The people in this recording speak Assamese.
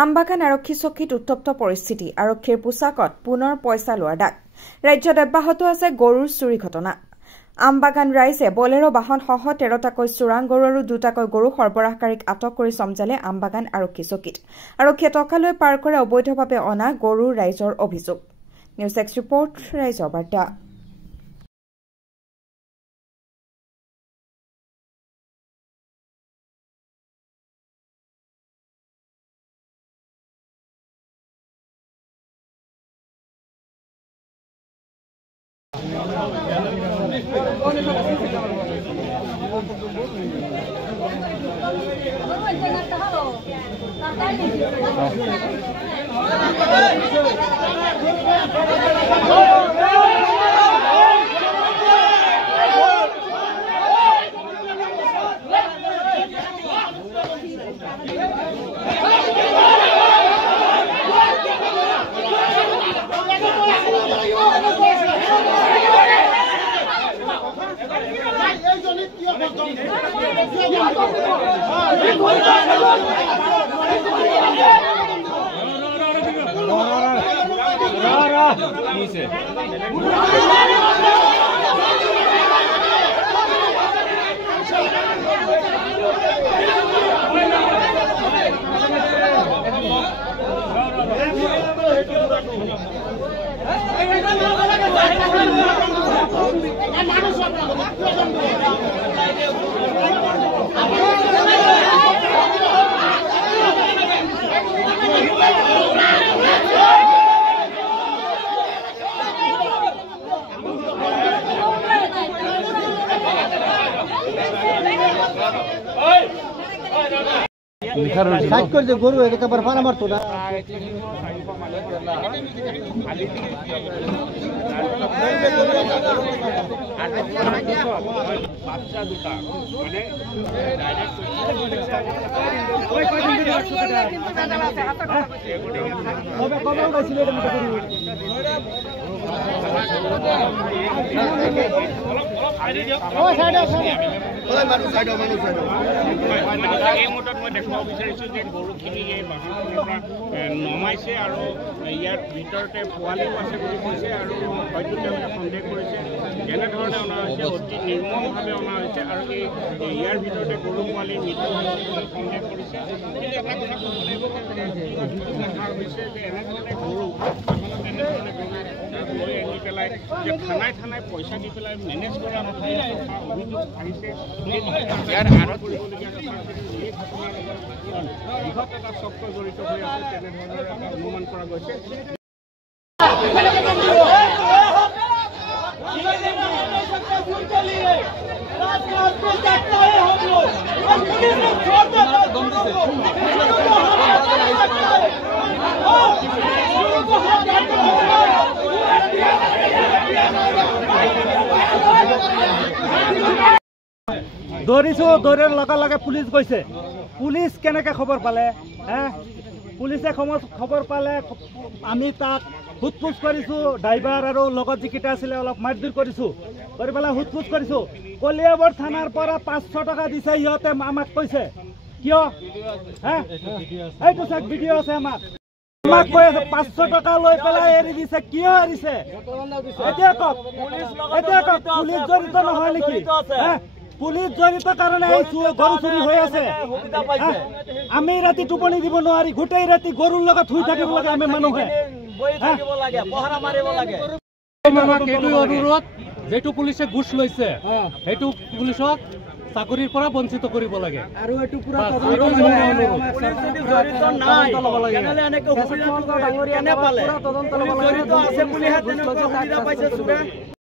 আমবাগান আৰক্ষী চকীত উত্তপ্ত পৰিস্থিতি আৰক্ষীৰ পোছাকত পুনৰ পইচা লোৱাৰ দাগ ৰাজ্যত অব্যাহত আছে গৰুৰ চুৰি ঘটনা আমবাগান ৰাইজে বলেৰো বাহনসহ 13টাকৈ চোৰাং গৰু আৰু 2টাকৈ গৰু সৰবৰাহকাৰীক আটক কৰি সমজালে আমবাগান আৰক্ষী চকীত আৰক্ষীয়ে টকালৈ পাৰ কৰে অবৈধভাৱে অনা গৰু ৰাইজৰ অভিযোগ নিউজ এক্স ৰিপৰ্ট ৰাইজৰ বাৰ্তা সাইড কৰে যে গৰু এটা আবাৰ ফানা মাৰতো না বাচ্চা দুটা মানে কবে উঠাইছিল এটা মোটা গৰু দেখুৱাব বিচাৰিছোঁ যে গৰুখিনি এই বাহনখনৰ পৰা নমাইছে আৰু ইয়াৰ ভিতৰতে পোৱালিও আছে বুলি কৈছে আৰু হয়তো তেওঁলোকে সন্দেহ কৰিছে যেনেধৰণে অনা হৈছে অতি নিৰ্মমভাৱে অনা হৈছে আৰু ইয়াৰ ভিতৰতে গৰু পোৱালিৰ মৃত্যু হৈছে বুলি সন্দেহ কৰিছে কিন্তু এটা কথা ক'ব লাগিব হৈছে যে এনেধৰণে গৰু এনেধৰণে গৰু লৈ আনি পেলাই যে থানাই পইচা দি পেলাই মেনেজ কৰা অভিযোগ আহিছে ইয়াৰ আঁৰত কৰিবলগীয়া কথা এই ঘটনাৰ বৃহৎ এটা চক্ৰ জড়িত হৈ আছে তেনেধৰণৰ এটা অনুমান কৰা গৈছে দৌৰাৰ লগে পুলিচ গৈছে পুলিচ কেনেকৈ খবৰ পালে পুলিচে খবৰ পালে আমি তাক সোধপোছ কৰিছোঁ ড্ৰাইভাৰ আৰু লগত যিকেইটা আছিলে অলপ মাৰধৰ কৰিছোঁ কৰি পেলাই সোধপোছ কৰিছোঁ কলিয়াবৰ থানাৰ পৰা 500 টকা দিছে সিহঁতে আমাক কৈছে কিয় এইটো চাওক ভিডিঅ' আছে আমাক কৈ আছে 500 টকা লৈ পেলাই এৰি দিছে কিয় এৰিছে এতিয়া কওক পুলিচ জড়িত নহয় নেকি পুলিচ জড়িত কাৰণে এই গৰু চুৰি হৈ আছে আমি ৰাতি টোপনি দিব নোৱাৰি গোটেই ৰাতি গৰুৰ লগত শুই থাকিব লাগে আমি মানুহে অনুৰোধ যেটো পুলিচে ঘুষ লৈছে সেইটো পুলিচক চাকৰিৰ পৰা বঞ্চিত কৰিব লাগে আৰু এইটো পুৰা তদন্ত ল'ব লাগে